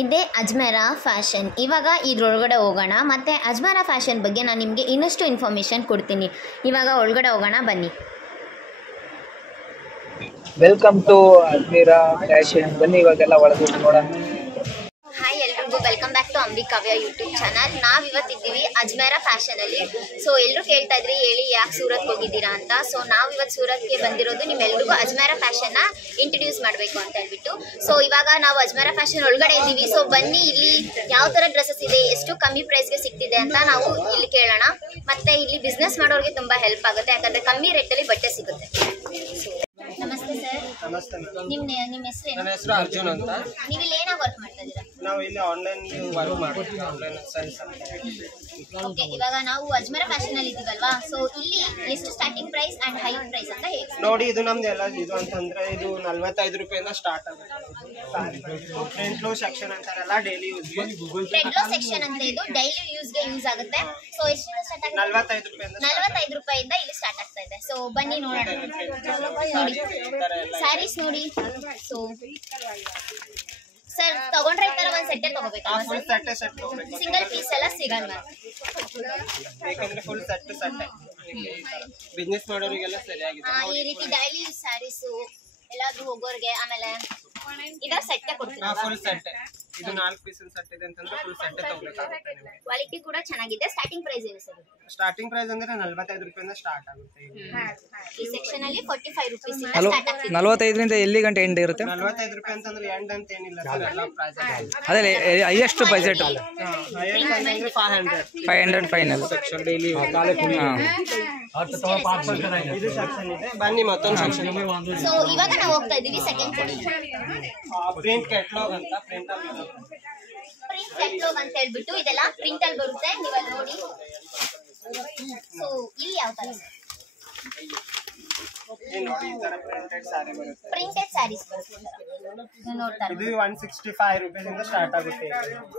ಇದೇ ಅಜ್ಮೇರಾ ಫ್ಯಾಷನ್. ಇವಾಗ ಇದ್ರೊಳಗಡೆ ಹೋಗೋಣ ಮತ್ತು ಅಜ್ಮೇರಾ ಫ್ಯಾಷನ್ ಬಗ್ಗೆ ನಾನು ನಿಮಗೆ ಇನ್ನಷ್ಟು ಇನ್ಫಾರ್ಮೇಷನ್ ಕೊಡ್ತೀನಿ. ಇವಾಗ ಒಳಗಡೆ ಹೋಗೋಣ ಬನ್ನಿ. Welcome to Ajmera fashion. ಬನ್ನಿ ಇವಾಗೆಲ್ಲ ಒಳಗೆ ನೋಡೋಣ. ಹಾಯ್ ಎಲ್ರಿಗೂ, welcome back to Ambikavya YouTube channel. ನಾವಿವತ್ತಿದ್ದೀವಿ ಅಜ್ಮೇರಾ ಫ್ಯಾಷನಲ್ಲಿ. ಸೊ ಎಲ್ಲರೂ ಕೇಳ್ತಾ ಇದ್ರಿ ಹೇಳಿ ಯಾಕೆ ಸೂರತ್ಗೆ ಹೋಗಿದ್ದೀರಾ ಅಂತ. ಸೊ ನಾವಿವತ್ತು ಸೂರತ್ಗೆ ಬಂದಿರೋದು ನಿಮ್ಮೆಲ್ರಿಗೂ ಅಜ್ಮೇರಾ ಫ್ಯಾಷನ್ನ ಇಂಟ್ರಡ್ಯೂಸ್ ಮಾಡಬೇಕು ಅಂತ ಹೇಳ್ಬಿಟ್ಟು. ಸೊ ಇವಾಗ ನಾವು ಅಜ್ಮೇರಾ ಫ್ಯಾಷನ್ ಒಳಗಡೆ ಇದ್ದೀವಿ. ಸೊ ಬನ್ನಿ, ಇಲ್ಲಿ ಯಾವ ಥರ ಡ್ರೆಸ್ಸಸ್ ಇದೆ, ಎಷ್ಟು ಕಮ್ಮಿ ಪ್ರೈಸ್ಗೆ ಸಿಗ್ತಿದೆ ಅಂತ ನಾವು ಇಲ್ಲಿ ಕೇಳೋಣ. ಮತ್ತು ಇಲ್ಲಿ ಬಿಸ್ನೆಸ್ ಮಾಡೋರಿಗೆ ತುಂಬ ಹೆಲ್ಪ್ ಆಗುತ್ತೆ, ಯಾಕಂದರೆ ಕಮ್ಮಿ ರೇಟಲ್ಲಿ ಬಟ್ಟೆ ಸಿಗುತ್ತೆ. ನಮಸ್ತೆ ಸರ್. ನಮಸ್ತೆ. ನಿಮ್ಮ ಹೆಸರು? ನನ್ನ ಹೆಸರು ಅರ್ಜುನ್ ಅಂತ. ನೀವು ಇಲ್ಲಿ ಏನಾಗಿ ವರ್ಕ್ ಮಾಡ್ತಾ ಇದ್ದೀರಾ? ನಾವು ಇಲ್ಲಿ ಆನ್ಲೈನ್ ವರ್ಕ್ ಮಾಡ್ತೀವಿ, ಆನ್ಲೈನ್ ಸೇಲ್ಸ್ ಅಂತ. ಓಕೆ, ಇವಾಗ ನಾವು ಅಜ್ಮೇರಾ ಫ್ಯಾಷನ್ ಅಲ್ಲಿ ಇದ್ದೀವಲ್ವಾ, ಸೊ ಇಲ್ಲಿ ಎಷ್ಟು starting price and high price ಅಂತ ಹೇಳಿ ನೋಡಿ. ಇದು ನಮ್ದು ಎಲ್ಲ ಇದು ಅಂತಂದ್ರೆ ಇದು 45 ರೂಪಾಯಿಂದ ಸ್ಟಾರ್ಟ್ ಆಗುತ್ತೆ. ಫ್ರಂಟ್ ಲೋ ಸೆಕ್ಷನ್ ಅಂತಾರಲ್ಲ, ಡೈಲಿ ಯೂಸ್ಗೆ. ಫ್ರಂಟ್ ಲೋ ಸೆಕ್ಷನ್ ಅಂತ ಇದು ಡೈಲಿ ಯೂಸ್ಗೆ ಯೂಸ್ ಆಗುತ್ತೆ. ಸೊ ಎಷ್ಟು ಸ್ಟಾರ್ಟ್ ಆಗುತ್ತೆ? 45 ರೂಪಾಯಿಂದ 45 ರೂಪಾಯಿಂದ ಇಲ್ಲಿ ಸ್ಟಾರ್ಟ್ ಆಗ್ತಾ ಇದೆ. ಸೊ ಬನ್ನಿ ನೋಡೋಣ. ನೋಡಿ ಸ್ಯಾರೀಸ್ ನೋಡಿ. ಸೊ ಸರ್ ತಗೊಂಡ್ರೆ ಈ ತರ ಒಂದ್ ಸೆಟ್ ತಗೋಬೇಕಾ? ಫುಲ್ ಸೆಟ್ ತಗೋಬೇಕು. ಸಿಂಗಲ್ ಪೀಸ್ ಎಲ್ಲ ಸಿಗಲ್ವಾ? ಬೇಕಂದ್ರೆ ಫುಲ್ ಸೆಟ್ ಬಿಸ್ನೆಸ್ ಮಾಡೋರಿಗೆಲ್ಲ ಸರಿಯಾಗಿದೆ. ಈ ರೀತಿ ಡೈಲಿ ಯೂಸ್ ಸ್ಯಾರೀಸ್ ಎಲ್ಲಾದ್ರೂ ಹೋಗೋರ್ಗೆ, ಆಮೇಲೆ ಇದರ ಸೆಟ್ ಕೊಡ್ತೀರಾ? Full set. ಇದು 4 ಪೀಸ್ ಸೆಟ್ ಇದೆ ಅಂತಂದ್ರೆ ಫುಲ್ ಸೆಟ್ ತಗೋಬೇಕಾಗುತ್ತೆ. ಕ್ವಾಲಿಟಿ ಕೂಡ ಚೆನ್ನಾಗಿದೆ. ಸ್ಟಾರ್ಟಿಂಗ್ ಪ್ರೈಸ್ ಏನು ಸರ್? ಸ್ಟಾರ್ಟಿಂಗ್ ಪ್ರೈಸ್ ಅಂದ್ರೆ 45 ರೂಪಾಯಿಂದ ಸ್ಟಾರ್ಟ್ ಆಗುತ್ತೆ. ಈ ಸೆಕ್ಷನ್ ಅಲ್ಲಿ 45 ರೂಪೀಸ್ ಇಂದ ಸ್ಟಾರ್ಟ್ ಆಗ್ತಿದೆ. 45ರಿಂದ ಎಲ್ಲಿ ಗಂಟೆ ಎಂಡ್ ಇರುತ್ತೆ? 45 ರೂಪಾಯಿ ಅಂತಂದ್ರೆ ಎಂಡ್ ಅಂತ ಏನಿಲ್ಲ ಸರ್, ಎಲ್ಲ ಪ್ರೈಸ್ ಅದೇ highest budget 500 final section daily ಇದು ಸೆಕ್ಷನ್ ಇದೆ. ಬನ್ನಿ ಮತ್ತೊಂದು ಸೆಕ್ಷನ್. ಸೊ ಇವಾಗ ನಾವು ಹೋಗ್ತಾ ಇದೀವಿ ಸೆಕೆಂಡ್ ಪ್ರಿಂಟ್ ಕ್ಯಾಟಲಾಗ್ ಅಂತ. ಪ್ರಿಂಟ್ ಕ್ಯಾಟಲಾಗ್ ಅಂತ ಹೇಳ್ಬಿಟ್ಟು ಇದೆಲ್ಲ ಪ್ರಿಂಟ್ ಅಲ್ಲಿ ಬರುತ್ತೆ, ನೀವು ಅಲ್ಲಿ ನೋಡಿ. ಸೊ ಇಲ್ಲಿ ಯಾವ ತರ ನೋಡಿ, ಈ ತರ ಪ್ರಿಂಟೆಡ್ ಸಾರಿ ಬರುತ್ತೆ. ಪ್ರಿಂಟೆಡ್ ಸ್ಯಾರೀಸ್ ಬರುತ್ತೆ ನೀವು ನೋಡ್ತಾ ಇದು 165 ರೂಪಾಯಿ ಇಂದ ಸ್ಟಾರ್ಟ್ ಆಗುತ್ತೆ.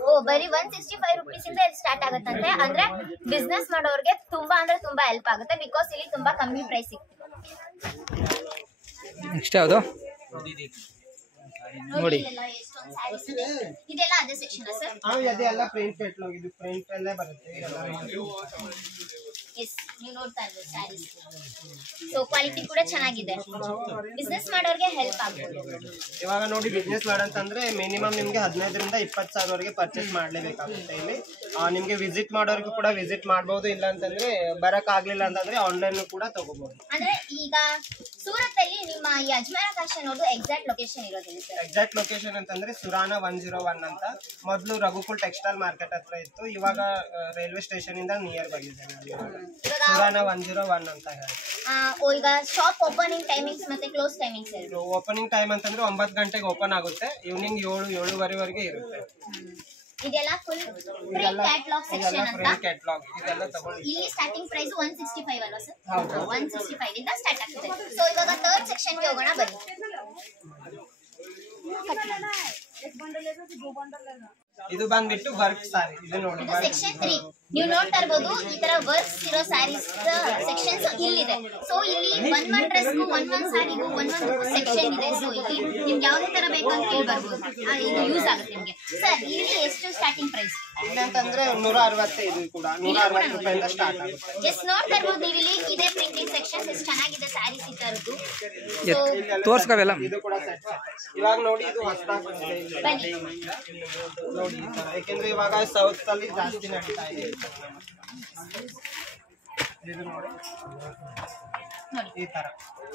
ಓ, ಬರೀ 165 ರೂಪೀಸ್ ಇಂದ ಸ್ಟಾರ್ಟ್ ಆಗುತ್ತಂತೆ. ಅಂದ್ರೆ ಬಿಸ್ನೆಸ್ ಮಾಡೋರಿಗೆ ತುಂಬಾ ಅಂದ್ರೆ ತುಂಬಾ ಹೆಲ್ಪ್ ಆಗುತ್ತೆ, ಬಿಕಾಸ್ ಇಲ್ಲಿ ತುಂಬಾ ಕಮ್ಮಿ ಪ್ರೈಸ್ ಸಿಗ್ತದೆ. ನೆಕ್ಸ್ಟ್ ಯಾವುದು ನೋಡಿ? ಇದೆಲ್ಲ ಅದೇ ಸೆಕ್ಷನ್ ಸರ್? ಅದೆಲ್ಲ ಪ್ರಿಂಟ್ ಕ್ಯಾಟಲಾಗ್. ಇದು ಪ್ರಿಂಟ್ ಅಲ್ಲೇ ಬರುತ್ತೆ. ಎಸ್, ನೀವು ನೋಡ್ತಾ ಇದ್ದೀವಿ ಸ್ಯಾರೀಸ್. ಸೊ ಕ್ವಾಲಿಟಿ ಕೂಡ ಚೆನ್ನಾಗಿದೆ, ಬಿಸ್ನೆಸ್ ಮಾಡೋರಿಗೆ ಹೆಲ್ಪ್ ಆಗ್ಬೋದು. ಇವಾಗ ನೋಡಿ, ಬಿಸ್ನೆಸ್ ಮಾಡಂತಂದ್ರೆ ಮಿನಿಮಮ್ ನಿಮ್ಗೆ 15ರಿಂದ 20 ಸಾವಿರವರೆಗೆ ಪರ್ಚೇಸ್ ಮಾಡ್ಲೇಬೇಕಾಗುತ್ತೆ. ಇಲ್ಲಿ ನಿಮ್ಗೆ ವಿಸಿಟ್ ಮಾಡೋರ್ಗು ಕೂಡ ವಿಸಿಟ್ ಮಾಡಬಹುದು, ಇಲ್ಲ ಅಂತಂದ್ರೆ ಬರಕ್ ಆಗ್ಲಿಲ್ಲ ಅಂತಂದ್ರೆ ಆನ್ಲೈನ್ ಕೂಡ ತಗೋಬಹುದು. ಅಂದ್ರೆ ಈಗ ಸೂರತ್ ಅಲ್ಲಿ ನಿಮ್ಮ ಈ ಅಜ್ಮೇರಾ ಫ್ಯಾಷನ್ ಅವ್ರದ್ದು ಎಕ್ಸಾಕ್ಟ್ ಲೊಕೇಶನ್ ಇರೋದಿಲ್ಲ ಸರ್? ಎಕ್ಸಾಕ್ಟ್ ಲೊಕೇಶನ್ ಅಂತಂದ್ರೆ ಸುರಾನ 101 ಅಂತ. ಮೊದಲು ರಘುಕುಲ್ ಟೆಕ್ಸ್ಟೈಲ್ ಮಾರ್ಕೆಟ್ ಹತ್ರ ಇತ್ತು, ಇವಾಗ ರೈಲ್ವೆ ಸ್ಟೇಷನ್ ಇಂದ ನಿಯರ್ ಬಂದಿದೆ. ಸುರಾನ 101 ಅಂತ ಹೇಳಿ. ಈಗ ಶಾಪ್ ಓಪನಿಂಗ್ ಟೈಮಿಂಗ್ಸ್ ಮತ್ತೆ ಕ್ಲೋಸ್ ಟೈಮಿಂಗ್ಸ್ ಹೇಳಿ. ಓಪನಿಂಗ್ ಟೈಮ್ ಅಂತಂದ್ರೆ 9 ಗಂಟೆಗೆ ಓಪನ್ ಆಗುತ್ತೆ, ಈವ್ನಿಂಗ್ 7-7:30 ಇರುತ್ತೆ. ಇದೆಲ್ಲ ಫುಲ್ ಪ್ರಿಂಟ್ ಕ್ಯಾಟಲಾಗ್ ಸೆಕ್ಷನ್ ಅಂತ. ಕ್ಯಾಟಲಾಗ್ ಇದೆಲ್ಲ ತಗೊಳ್ಳಿ. ಇಲ್ಲಿ ಸ್ಟಾರ್ಟಿಂಗ್ ಪ್ರೈಸ್ 165 ಅಲ್ವಾ ಸರ್? 165 ಇಂದ ಸ್ಟಾರ್ಟ್ ಆಗ್ತದೆ. ಸೊ ಇವಾಗ ಥರ್ಡ್ ಸೆಕ್ಷನ್ ಗೆ ಹೋಗೋಣ ಬನ್ನಿ. ಇದು ಬಂದ್ಬಿಟ್ಟು ವರ್ಕ್ ಸಾರಿ. ಇದು ನೋಡಿ, ಸೆಕ್ಷನ್ 3 ನೀವು ನೋಡ್ತಾ ಇರಬಹುದು. ಈ ತರ ವರ್ಕ್ಸ್ ಇರೋ ಸ್ಯಾರೀಸ್ ಸೆಕ್ಷನ್ಸ್ ಇಲ್ಲಿದೆ. ಸೊ ಇಲ್ಲಿ ಒಂದ್ ಡ್ರೆಸ್ಗೂ ಒಂದ್ ಸಾರಿಗೂ ಒಂದ್ ಸೆಕ್ಷನ್ ಇದೆ. ಸೊ ಇಲ್ಲಿ ನಿಮ್ಗೆ ಯಾವ್ದೇ ತರ ಬೇಕಂತ ಇಲ್ಲಿ ಬರ್ಬೋದು, ಇದು ಯೂಸ್ ಆಗುತ್ತೆ ನಿಮ್ಗೆ. ಸರ್ ಇಲ್ಲಿ ಎಷ್ಟು ಸ್ಟಾರ್ಟಿಂಗ್ ಪ್ರೈಸ್? ಇಲ್ಲ ಅಂತಂದ್ರೆ 160. ಇದು ಕೂಡ 160 ರೂಪಾಯಿಂದ ಸ್ಟಾರ್ಟ್ ಆಗುತ್ತೆ. ಎಸ್, ನೋಡ್ತಾ ಇರ್ಬೋದು ನೀವು ಇಲ್ಲಿ. ಇದೇ ಪ್ರಿಂಟಿಂಗ್ ಸೆಕ್ಷನ್ ಎಷ್ಟು ಚೆನ್ನಾಗಿದೆ ಸ್ಯಾರೀಸ್ ಈ ತರದ್ದು. ತೋರ್ಸ್ಕವೆಲ್ಲ. ಇದು ಕೂಡ ಸೆಟ್. ಇವಾಗ ನೋಡಿ, ಇದು ಹೊಸದಾಗಿ ಬಂದಿದೆ ನೋಡಿ ಈ ತರ. ಯಾಕೆಂದ್ರೆ ಇವಾಗ ಸೌತ್ ಅಲ್ಲಿ ಜಾಸ್ತಿ ನಡೀತಾ ಇದೆ. ಇದು ನೋಡಿ ಈ ತರ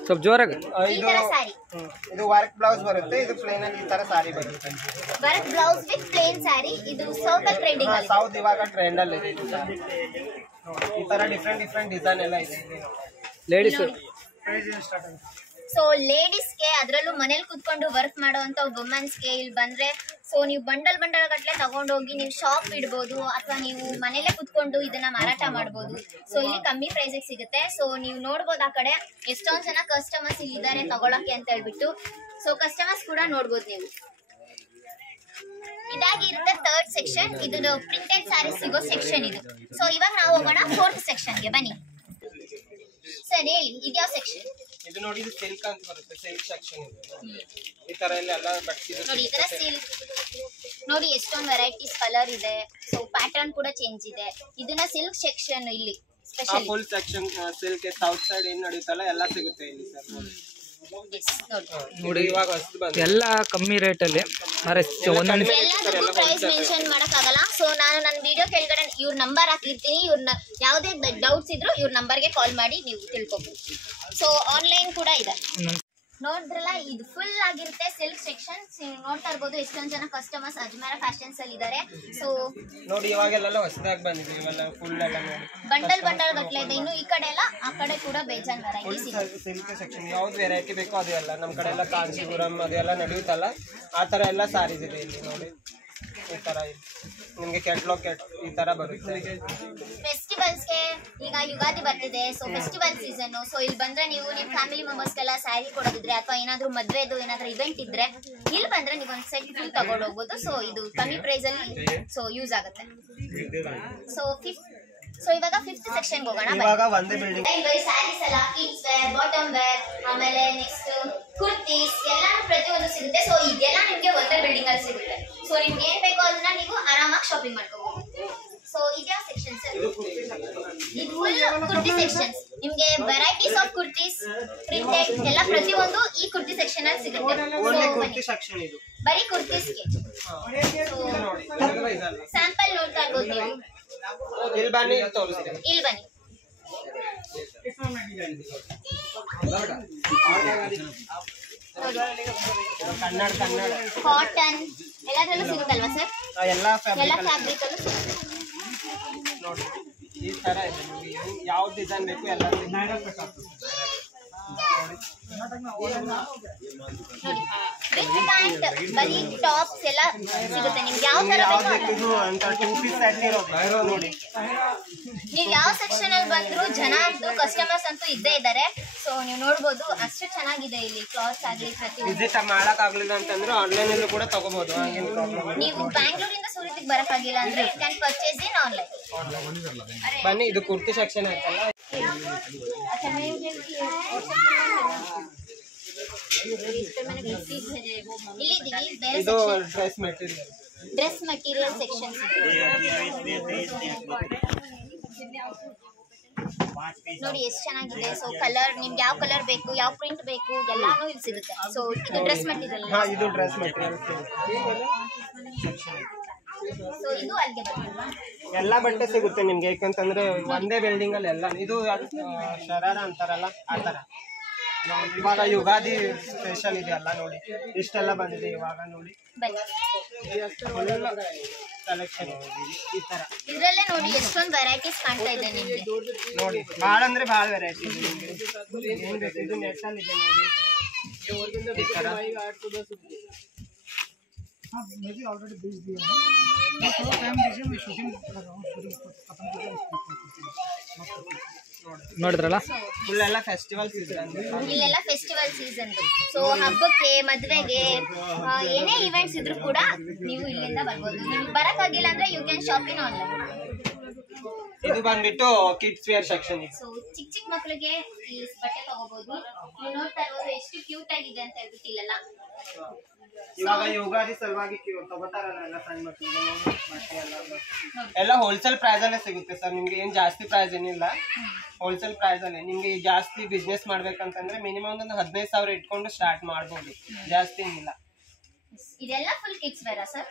ಸ್ವಲ್ಪ ಜೋರಾಗಿ. ಇದು ವರ್ಕ್ ಬ್ಲೌಸ್ ಬರುತ್ತೆ. ಇದು ಪ್ಲೇನ್ ಅಲ್ಲಿ ಈ ತರ ಸಾರಿ ಬರುತ್ತೆ. ವರ್ಕ್ ಬ್ಲೌಸ್ ವಿತ್ ಪ್ಲೇನ್ ಸಾರಿ. ಇದು ಸೌತ್ ಅಲ್ಲಿ ಟ್ರೆಂಡಿಂಗ್ ಅಲ್ಲಿ. ಸೌತ್ ಇವಾಗ ಟ್ರೆಂಡ್ ಅಲ್ಲಿ ಇದೆ. ಈ ತರ ಡಿಫ್ರೆಂಟ್ ಡಿಸೈನ್ ಎಲ್ಲ ಇದೆ. ಲೇಡೀಸ್ ಸೊ ಲೇಡೀಸ್ಗೆ, ಅದರಲ್ಲೂ ಮನೇಲಿ ಕುತ್ಕೊಂಡು ವರ್ಕ್ ಮಾಡುವಂತ ವುಮೆನ್ಸ್ಗೆ ಇಲ್ಲಿ ಬಂದ್ರೆ, ಸೊ ನೀವು ಬಂಡಲ್ ಗಟ್ಟಲೆ ತಗೊಂಡೋಗಿ ನೀವು ಶಾಪ್ ಇಡ್ಬೋದು, ಅಥವಾ ನೀವು ಮನೇಲೆ ಕುತ್ಕೊಂಡು ಇದನ್ನ ಮಾರಾಟ ಮಾಡ್ಬೋದು. ಸೊ ಇಲ್ಲಿ ಕಮ್ಮಿ ಪ್ರೈಸಿಗೆ ಸಿಗುತ್ತೆ. ಸೊ ನೀವು ನೋಡ್ಬೋದು ಆ ಕಡೆ ಎಷ್ಟೊಂದು ಜನ ಕಸ್ಟಮರ್ಸ್ ಇಲ್ಲಿದ್ದಾರೆ ತಗೊಳಕ್ಕೆ ಅಂತ ಹೇಳ್ಬಿಟ್ಟು. ಸೊ ಕಸ್ಟಮರ್ಸ್ ಕೂಡ ನೋಡ್ಬೋದು ನೀವು. ಇದಾಗಿರುತ್ತೆ ಥರ್ಡ್ ಸೆಕ್ಷನ್. ಇದು ಪ್ರಿಂಟೆಡ್ ಸ್ಯಾರಿ ಸಿಗೋ ಸೆಕ್ಷನ್ ಇದು. ಸೊ ಇವಾಗ ನಾವು ಹೋಗೋಣ ಫೋರ್ತ್ ಸೆಕ್ಷನ್ಗೆ ಬನ್ನಿ. ಸರ್ ಹೇಳಿ, ಇದ್ಯಾವ ಸೆಕ್ಷನ್? ಇದು ನೋಡಿ, ಇದು ಸಿಲ್ಕ್ ಅಂತ ಬರುತ್ತೆ. ಸಿಲ್ಕ್ ಸೆಕ್ಷನ್ ಇದೆ. ಈ ತರ ಎಲ್ಲ ಬಟ್ಟೆ ನೋಡಿ, ಈ ತರ ಸಿಲ್ಕ್ ನೋಡಿ ಎಷ್ಟೊಂದು ವೆರೈಟೀಸ್ ಕಲರ್ ಇದೆ. ಸೊ ಪ್ಯಾಟರ್ನ್ ಕೂಡ ಚೇಂಜ್ ಇದೆ. ಇದನ್ನ ಸಿಲ್ಕ್ ಸೆಕ್ಷನ್ ಇಲ್ಲಿ special full section silk south side ಏನ್ ನಡೆಯುತ್ತಲ್ಲ ಎಲ್ಲ ಸಿಗುತ್ತೆ ಇಲ್ಲಿ ಸರ್. ನೋಡಿ ಇವಾಗ ಹೊಸದು ಬಂದಿದೆ. ಎಲ್ಲ ಕಮ್ಮಿ ರೇಟಲ್ಲಿ ಒಂದೊಂದು ಎಲ್ಲದಕ್ಕೂ ಪ್ರೈಸ್ ಮೆನ್ಷನ್ ಮಾಡಕ್ಕಾಗಲ್ಲ. ಸೊ ನಾನು ನನ್ನ ವಿಡಿಯೋ ಕೆಳಗಡೆ ಇವ್ರ ನಂಬರ್ ಹಾಕಿರ್ತೀನಿ. ಇವ್ರನ್ನ ಯಾವುದೇ ಡೌಟ್ಸ್ ಇದ್ರು ಇವ್ರ ನಂಬರ್ಗೆ ಕಾಲ್ ಮಾಡಿ ನೀವು ತಿಳ್ಕೊಬಹುದು. ಸೊ ಆನ್ಲೈನ್ ಕೂಡ ಇದೆ. ನೋಡಿದ್ರಲ್ಲ, ಇದು ಫುಲ್ ಆಗಿರುತ್ತೆ ಸಿಲ್ಕ್ ಸೆಕ್ಷನ್. ನೋಡ್ತಾ ಇರ್ಬೋದು ಎಷ್ಟೊಂದು ಜನ ಕಸ್ಟಮರ್ಸ್ ಅಜ್ಮೇರ ಫ್ಯಾಷನ್ಸ್ ಅಲ್ಲಿ ಇದ್ದಾರೆ. ಸೊ ನೋಡಿ ಇವಾಗೆಲ್ಲ ಹೊಸದಾಗಿ ಬಂದಿದೆ. ಇವೆಲ್ಲ ಫುಲ್ ಎಲ್ಲ ನೋಡಿ ಬಂಡಲ್ ಗಟ್ಲೆ ಇದೆ. ಇನ್ನು ಈ ಕಡೆ ಎಲ್ಲ ಆ ಕಡೆ ಕೂಡ ಬೇಜಾನ್ ವೆರೈಟೀಸ್ ಇದೆ. ಸಿಲ್ಕ್ ಸೆಕ್ಷನ್ ಯಾವ್ದು ವೆರೈಟಿ ಬೇಕೋ ಅದು ಎಲ್ಲ ನಮ್ಮ ಕಡೆ ಎಲ್ಲ ಕಾಂಚೀಪುರಂ ಅದೆಲ್ಲ ನಡೆಯುತ್ತಲ್ಲ ಆ ತರ ಎಲ್ಲ ಸಾರೀಸ್ ಇದೆ ಇಲ್ಲಿ ನೋಡಿ. ಈ ತರ ನಿಮ್ಗೆ ಕ್ಯಾಟ್ಲಾಗ್ ಈ ತರ ಬರುತ್ತೆ. ಫೆಸ್ಟಿವಲ್ಸ್ಗೆ ಈಗ ಯುಗಾದಿ ಬರ್ತಿದೆ. So festival season. ಸೊ ಇಲ್ಲಿ ಬಂದ್ರೆ ನೀವು ನಿಮ್ಮ ಫ್ಯಾಮಿಲಿ ಮೆಂಬರ್ಸ್ಗೆಲ್ಲ ಸ್ಯಾರಿ ಕೊಡೋದಿದ್ರೆ ಅಥವಾ ಏನಾದ್ರು ಮದ್ವೆದು ಏನಾದ್ರು ಇವೆಂಟ್ ಇದ್ರೆ ಇಲ್ಲಿ ಬಂದ್ರೆ ನೀವು ಒಂದು ಸೆಟ್ ಫುಲ್ ತಗೊಂಡು ಹೋಗ್ಬೋದು. ಸೊ ಇದು ಕಮ್ಮಿ ಪ್ರೈಸ್ ಅಲ್ಲಿ ಸೊ ಯೂಸ್ ಆಗುತ್ತೆ. ಸೊ ಇವಾಗ 5th ಸೆಕ್ಷನ್ ಹೋಗೋಣ. ಇವಾಗ ಒಂದೇ ಬಿಲ್ಡಿಂಗ್ ಸ್ಯಾರೀಸ್ ಎಲ್ಲ ಕಿಡ್ಸ್ ವೇರ್, ಬಾಟಮ್ ವೇರ್, ಆಮೇಲೆ ನೆಕ್ಸ್ಟ್ ಕುರ್ತೀಸ್ ಎಲ್ಲಾನು ಪ್ರತಿಯೊಂದು ಸಿಗುತ್ತೆ. ಸೊ ಇದೆಲ್ಲ ನಿಮ್ಗೆ ಒಂದೇ ಬಿಲ್ಡಿಂಗ್ ಅಲ್ಲಿ ಸಿಗುತ್ತೆ. ಸೊ ನಿಮ್ಗೆ ಏನ್ ಬೇಕೋ ಅದನ್ನ ನೀವು ಆರಾಮಾಗಿ ಶಾಪಿಂಗ್ ಮಾಡ್ಕೋಬಹುದು. ಸೊ ಇದ್ಯಾವ ಸೆಕ್ಷನ್ಸ್? ಇದು ಫುಲ್ ಕುರ್ತಿ ಸೆಕ್ಷನ್ಸ್. ನಿಮ್ಗೆ ವೆರೈಟೀಸ್ ಆಫ್ ಕುರ್ತೀಸ್ ಪ್ರಿಂಟೆಡ್ ಎಲ್ಲ ಪ್ರತಿಯೊಂದು ಈ ಕುರ್ತಿ ಸೆಕ್ಷನ್ ಅಲ್ಲಿ ಸಿಗುತ್ತೆ. ಕುರ್ತಿ ಸೆಕ್ಷನ್ ಇದು ಬರೀ ಕುರ್ತೀಸ್ಗೆ ಸ್ಯಾಂಪಲ್ ನೋಡ್ತಾ ಇರ್ಬೋದು ನೀವು. ಇಲ್ಲಿ ಬನ್ನಿ ತೋರಿಸ್ತೀನಿ. ಇಲ್ಲಿ ಬನ್ನಿ. ಕನ್ನಡ ಕಾಟನ್ ಎಲ್ಲದರಲ್ಲೂ ಸಿಗುತ್ತಲ್ವಾ ಸರ್? ಎಲ್ಲ ಎಲ್ಲ ಫ್ಯಾಬ್ರಿಕ್ ಅಲ್ಲೂ ಸಿಗುತ್ತೆ. ನೋಡಿ ಈ ತರ ಇದೆ. ನಿಮಗೆ ಯಾವ ಡಿಸೈನ್ ಬೇಕು ಎಲ್ಲ ನೋಡಿ ವಿತ್ ಪ್ಯಾಂಟ್ ಬರೀ ಟಾಪ್ಸ್ ಎಲ್ಲ ಸಿಗುತ್ತೆ. ನಿಮ್ಗೆ ಯಾವ ತರ ಬೇಕು ಅಂತ 2 ಪೀಸ್ ಸೆಟ್ ಇರೋದು ನೋಡಿ. ನೀವು ಯಾವ ಸೆಕ್ಷನ್ ಅಲ್ಲಿ ಬಂದ್ರು ಜನ ಅಂತೂ ಕಸ್ಟಮರ್ಸ್ ಅಂತೂ ಇದ್ದೇ ಇದ್ದಾರೆ. ಸೊ ನೀವು ನೋಡ್ಬೋದು ಅಷ್ಟು ಚೆನ್ನಾಗಿದೆ ಇಲ್ಲಿ ಕ್ಲಾತ್ಸ್ ಆಗಲಿ ಪ್ರತಿಯೊಂದು. ವಿಸಿಟ್ ಮಾಡಕ್ ಆಗ್ಲಿಲ್ಲ ಅಂತಂದ್ರೆ ಆನ್ಲೈನ್ ಅಲ್ಲೂ ಕೂಡ ತಗೋಬಹುದು. ಹಾಗೇನು ಪ್ರಾಬ್ಲಮ್ ಇಲ್ಲ. ನೀವು ಬ್ಯಾಂಗ್ಳೂರಿಂದ ಸೂರತ್ಗೆ ಬರಕ್ಕಾಗಿಲ್ಲ ಅಂದ್ರೆ you can purchase in online. ಬನ್ನಿ ಇದು ಕುರ್ತಿ ಸೆಕ್ಷನ್ ಆಯ್ತಲ್ಲ. ಇಲ್ಲಿದ್ದೀವಿ ಬೇರೆ ಇದು ಡ್ರೆಸ್ ಮೆಟೀರಿಯಲ್ ಸೆಕ್ಷನ್ಸ್. ನೋಡಿ ಎಷ್ಟು ಚೆನ್ನಾಗಿದೆ. ಸೊ ಕಲರ್ ನಿಮ್ಗೆ ಯಾವ ಕಲರ್ ಬೇಕು, ಯಾವ ಪ್ರಿಂಟ್ ಬೇಕು ಎಲ್ಲಾನು ಇಲ್ಲಿ ಸಿಗುತ್ತೆ. ಸೊ ಇದು ಡ್ರೆಸ್ ಮೆಟೀರಿಯಲ್. ಇದು ಡ್ರೆಸ್ ಮೆಟೀರಿಯಲ್. ಸೊ ಇದು ಅಲ್ಲಿಗೆ ಬರ್ತಲ್ವಾ? ಎಲ್ಲ ಬಟ್ಟೆ ಸಿಗುತ್ತೆ ನಿಮ್ಗೆ. ಯಾಕಂತಂದ್ರೆ ಒಂದೇ ಬಿಲ್ಡಿಂಗ್ ಅಲ್ಲಿ ಎಲ್ಲ. ಇದು ಶರಾರ ಅಂತಾರಲ್ಲ ಆ ತರ. ಇವಾಗ ಯುಗಾದಿ ಸ್ಪೆಷಲ್ ಇದೆ ಅಲ್ಲ ನೋಡಿ. ಇಷ್ಟೆಲ್ಲ ಬಂದಿದೆ ಇವಾಗ ನೋಡಿ. ಕಲೆಕ್ಷನ್ ಈ ತರ ಇದ್ರಲ್ಲೇ ನೋಡಿ ಎಷ್ಟೊಂದು ವೆರೈಟೀಸ್ ಕಾಣ್ತಾ ಇದೆ ನಿಮ್ಗೆ. ನೋಡಿ ಭಾಳ ಅಂದ್ರೆ ಭಾಳ ವೆರೈಟಿ ಇದೆ ನಿಮ್ಗೆ. ಏನ್ ಬೇಕು ಇದು ನೆಟ್ ಅಲ್ಲಿ ಇದೆ ನೋಡಿ. ಈ ತರ ನೋಡಿದ್ರಲ್ಲ ಫುಲ್ ಎಲ್ಲ ಫೆಸ್ಟಿವಲ್ ಸೀಸನ್. ಇಲ್ಲೆಲ್ಲ ಫೆಸ್ಟಿವಲ್ ಸೀಸನ್. ಸೊ ಹಬ್ಬಕ್ಕೆ, ಮದ್ವೆಗೆ, ಏನೇ ಇವೆಂಟ್ಸ್ ಇದ್ರು ಕೂಡ ನೀವು ಇಲ್ಲಿಂದ ಬರ್ಬೋದು. ನಿಮ್ಗೆ ಬರಕ್ಕಾಗಿಲ್ಲ ಅಂದ್ರೆ you can shop in online. ಇದು ಬಂದ್ಬಿಟ್ಟು ಕಿಡ್ಸ್ ವೇರ್ ಸೆಕ್ಷನ್. ಸೊ ಚಿಕ್ಕ ಚಿಕ್ಕ ಮಕ್ಕಳಿಗೆ ಈ ಬಟ್ಟೆ ತಗೋಬಹುದು. ನೀವು ನೋಡ್ತಾ ಇರೋದು ಎಷ್ಟು ಕ್ಯೂಟ್ ಆಗಿದೆ ಅಂತ ಹೇಳ್ಬಿಟ್ಟು ಇಲ್ಲೆಲ್ಲ. ಇವಾಗ ಯುಗಾದಿ ಸಲುವಾಗಿ ತಗೋತಾರಲ್ಲ ಎಲ್ಲ ಸಣ್ಣ ಮಕ್ಕಳಿಗೆ ಬಟ್ಟೆ ಎಲ್ಲ ಹೋಲ್ಸೇಲ್ ಪ್ರೈಸ್ ಅಲ್ಲೇ ಸಿಗುತ್ತೆ ಸರ್. ನಿಮ್ಗೆ ಏನ್ ಜಾಸ್ತಿ ಪ್ರೈಸ್ ಏನಿಲ್ಲ. ಹೋಲ್ಸೇಲ್ ಪ್ರೈಸ್ ಅಲ್ಲೇ. ನಿಮ್ಗೆ ಜಾಸ್ತಿ ಬಿಸ್ನೆಸ್ ಮಾಡ್ಬೇಕಂತಂದ್ರೆ ಮಿನಿಮಮ್ ಒಂದು 15,000 ಇಟ್ಕೊಂಡು ಸ್ಟಾರ್ಟ್ ಮಾಡ್ಬೋದು. ಜಾಸ್ತಿ ಏನಿಲ್ಲ. ಇದೆಲ್ಲ ಫುಲ್ ಕಿಡ್ಸ್ ವೇರ್ ಸರ್?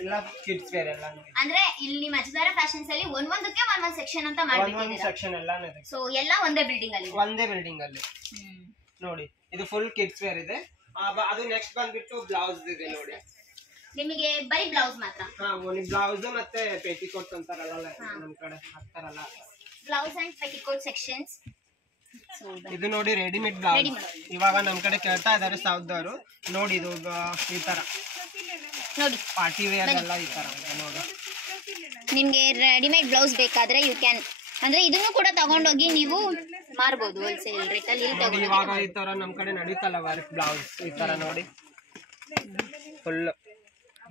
ಎಲ್ಲ ಕಿಡ್ಸ್ ವೇರ್ ಎಲ್ಲ. ಅಂದ್ರೆ ಇಲ್ಲಿ ನಿಮ್ಮ ಅಜ್ಮೇರ ಫ್ಯಾಷನ್ಸ್ ಅಲ್ಲಿ ಒಂದೊಂದಕ್ಕೆ ಒಂದೊಂದು ಸೆಕ್ಷನ್ ಅಂತ ಮಾಡ್ಬಿಟ್ಟಿದ್ದೀರಾ. ಸೆಕ್ಷನ್ ಎಲ್ಲಾನು ಇದೆ. ಸೊ ಎಲ್ಲ ಒಂದೇ ಬಿಲ್ಡಿಂಗ್ ಅಲ್ಲಿ. ಒಂದೇ ಬಿಲ್ಡಿಂಗ್ ಅಲ್ಲಿ ನೋಡಿ. ಇದು ಫುಲ್ ಕಿಡ್ಸ್ ವೇರ್ ಇದೆ. ಅದು ನೆಕ್ಸ್ಟ್ ಬಂದ್ಬಿಟ್ಟು ಬ್ಲೌಸ್ ಇದೆ ನೋಡಿ. ನಿಮಗೆ ಬರೀ ಬ್ಲೌಸ್ ಮಾತ್ರ? ಬ್ಲೌಸ್ ಮತ್ತೆ ಪೆಟಿಕೋಟ್ ಅಂತಾರಲ್ಲ ನಮ್ ಕಡೆ ಹಾಕ್ತಾರಲ್ಲ. Blouse and petticoat sections. ಇದು ನೋಡಿ ರೆಡಿಮೇಡ್ ಬ್ಲೌಸ್. ಇವಾಗ ನಮ್ ಕಡೆ ಕೇಳ್ತಾ ಇದಾರೆ ಸೌದವರು ನೋಡಿ. ಇದು ಈ ತರ ನೋಡಿ ಪಾರ್ಟಿ ವೇರ್ ಎಲ್ಲ ಈ ತರ ನೋಡಿ. ನಿಮ್ಗೆ ರೆಡಿಮೇಡ್ ಬ್ಲೌಸ್ ಬೇಕಾದ್ರೆ ಯು ಕ್ಯಾನ್ ಅಂದ್ರೆ ಇದನ್ನು ಕೂಡ ತಗೊಂಡೋಗಿ ನೀವು ಮಾರ್ಬೋದು ಹೋಲ್ಸೇಲ್ ರೇಟ್ ಅಲ್ಲಿ. ಇವಾಗ ಈ ತರ ನಮ್ ಕಡೆ ನಡೀತಲ್ಲ ವರ್ಕ್ ಬ್ಲೌಸ್ ಈ ತರ ನೋಡಿ. ಫುಲ್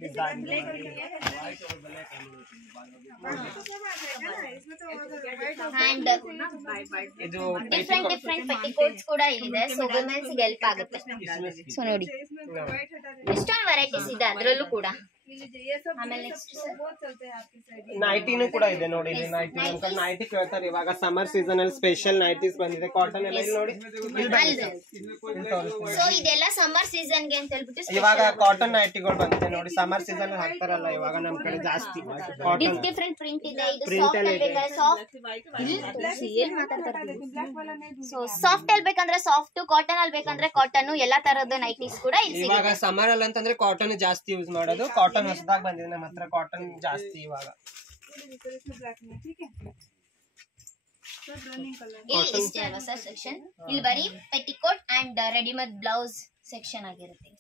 ಡಿಸೈನ್ ಅಂಡ್ ಇದು ಡಿಫ್ರೆಂಟ್ ಪೆಟಿಕೋಟ್ಸ್ ಕೂಡ ಇದೆ. ಸೊ ವುಮೆನ್ಸ್ ಗೆ ಹೆಲ್ಪ್ ಆಗುತ್ತೆ. ಸೊ ನೋಡಿ ಎಷ್ಟೊಂದು ವೆರೈಟೀಸ್ ಇದೆ ಅದರಲ್ಲೂ ಕೂಡ. ಆಮೇಲೆ ನೆಕ್ಸ್ಟ್ ನೈಟಿನೂ ಕೂಡ ಇದೆ ನೋಡಿ, ಇಲ್ಲಿ ನೈಟಿ ಅಂಕಲ್ ನೈಟಿ ಕೇಳ್ತಾರೆ. ಇವಾಗ ಸಮ್ಮರ್ ಸೀಸನ್ ಅಲ್ಲಿ ಸ್ಪೆಷಲ್ ನೈಟೀಸ್ ಬಂದಿದೆ, ಕಾಟನ್ ಎಲ್ಲ. ಇಲ್ಲಿ ನೋಡಿ, ಸೊ ಇದೆಲ್ಲ ಸಮ್ಮರ್ ಸೀಸನ್ ಗೆ ಅಂತ ಹೇಳ್ಬಿಟ್ಟು ಇವಾಗ ಕಾಟನ್ ನೈಟಿಗಳು ಬಂದಿದೆ ನೋಡಿ. ಸಮ್ಮರ್ ಸೀಸನ್ ಹಾಕ್ತಾರಲ್ಲ ಇವಾಗ ನಮ್ ಕಡೆ ಜಾಸ್ತಿ ಕಾಟನ್ ಡಿಫ್ರೆಂಟ್ ಪ್ರಿಂಟ್ ಇದೆ. ಇದು ಪ್ರಿಂಟ್ ಅಲ್ಲಿ ಇದೆ. ಸೊ ಸಾಫ್ಟ್ ಅಲ್ಲಿ ಬೇಕಂದ್ರೆ ಸಾಫ್ಟ್, ಕಾಟನ್ ಅಲ್ಲಿ ಬೇಕಂದ್ರೆ ಕಾಟನ್, ಎಲ್ಲಾ ತರದ ನೈಟೀಸ್ ಕೂಡ ಇಲ್ಲಿ ಇವಾಗ ಸಮ್ಮರ್ ಅಲ್ಲಿ ಅಂತಂದ್ರೆ ಕಾಟನ್ ಜಾಸ್ತಿ ಯೂಸ್ ಮಾಡೋದು. ಕಾಟನ್ ಹೊಸದಾಗಿ ಬಂದಿದೆ ನಮ್ಮ ಹತ್ರ, ಕಾಟನ್ ಜಾಸ್ತಿ ಇವಾಗ. ಇಲ್ಲಿ ಇಷ್ಟೇ ಅಲ್ವಾ ಸರ್ ಸೆಕ್ಷನ್? ಇಲ್ಲಿ ಬರೀ petticoat and readymade blouse section ಆಗಿರುತ್ತೆ.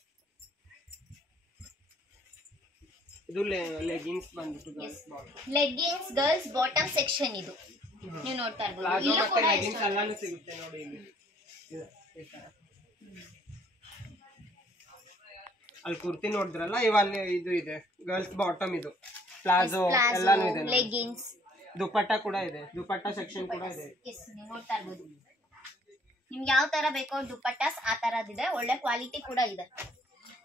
ಇದು ಲೆಗಿನ್ಸ್ ಬಂದ್ಬಿಟ್ಟು ಲೆಗ್ಗಿನ್ಸ್ ಗರ್ಲ್ಸ್ ಬಾಟಮ್ ಸೆಕ್ಷನ್ ಇದು ನೀವು ನೋಡ್ತಾ ಇರ್ಬೋದು. ಇಲ್ಲೂ ಕೂಡ ಲೆಗಿನ್ಸ್ ಎಲ್ಲಾನು ಸಿಗುತ್ತೆ ನೋಡಿ ಇಲ್ಲಿ. ಅಲ್ಲಿ ಕುರ್ತಿ ನೋಡಿದ್ರಲ್ಲ, ಇವಲ್ಲಿ ಇದು ಇದೆ ಗರ್ಲ್ಸ್ ಬಾಟಮ್, ಇದು ಪ್ಲಾಜೋ ಎಲ್ಲಾನು ಇದೆ. ಲೆಗ್ಗಿನ್ಸ್, ದುಪಟ್ಟ ಕೂಡ ಇದೆ, ದುಪಟ್ಟ ಸೆಕ್ಷನ್ ಕೂಡ ಇದೆ. ಎಸ್ ನೀವು ನೋಡ್ತಾ ಇರ್ಬೋದು. ನಿಮ್ಗೆ ಯಾವ ತರ ಬೇಕೋ ದುಪಟ್ಟಾಸ್ ಆ ತರದಿದೆ, ಒಳ್ಳೆ ಕ್ವಾಲಿಟಿ ಕೂಡ ಇದೆ.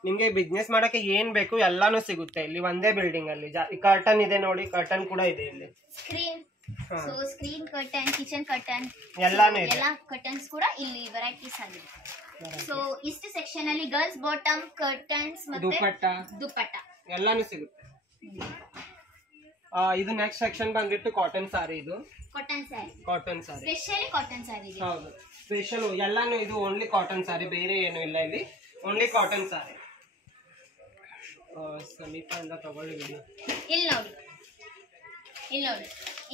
ನಿಮ್ಗೆ ಬಿಸ್ನೆಸ್ ಮಾಡಕ್ಕೆ ಏನ್ ಬೇಕು ಎಲ್ಲಾನು ಸಿಗುತ್ತೆ ಇಲ್ಲಿ ಒಂದೇ ಬಿಲ್ಡಿಂಗ್ ಅಲ್ಲಿ. ಕರ್ಟನ್ ಇದೆ ನೋಡಿ, ಕರ್ಟನ್ ಕೂಡ ಇದೆ ಇಲ್ಲಿ. Screen, so screen curtain, kitchen curtain ಎಲ್ಲಾನು ಇದೆ. ಎಲ್ಲಾ ಕರ್ಟನ್ಸ್ ಕೂಡ ಇಲ್ಲಿ ವೆರೈಟೀಸ್ ಆಗಿದೆ. ಸೊ ಇಷ್ಟು ಸೆಕ್ಷನ್ ಅಲ್ಲಿ ಗರ್ಲ್ಸ್ ಬಾಟಮ್, ಕರ್ಟನ್ಸ್ ಮತ್ತೆ ದುಪಟ್ಟ ಎಲ್ಲಾನು ಸಿಗುತ್ತೆ. ಇದು ನೆಕ್ಸ್ಟ್ ಸೆಕ್ಷನ್ ಬಂದ್ಬಿಟ್ಟು ಕಾಟನ್ ಸಾರಿ. ಇದು ಕಾಟನ್ ಸ್ಯಾರಿ, ಕಾಟನ್ ಸಾರಿ ಸ್ಪೆಷಲಿ ಕಾಟನ್ ಸ್ಯಾರಿ. ಹೌದು, ಸ್ಪೆಷಲ್ ಎಲ್ಲಾನು ಇದು ಓನ್ಲಿ ಕಾಟನ್ ಸಾರಿ, ಬೇರೆ ಏನು ಇಲ್ಲ ಇಲ್ಲಿ, ಓನ್ಲಿ ಕಾಟನ್ ಸಾರಿ. ಸಮೀಪದಿಂದ ತಗೊಳ್ಳಿ ವಿಡಿಯೋ. ಇಲ್ಲಿ ನೋಡಿ, ಇಲ್ಲಿ ನೋಡಿ,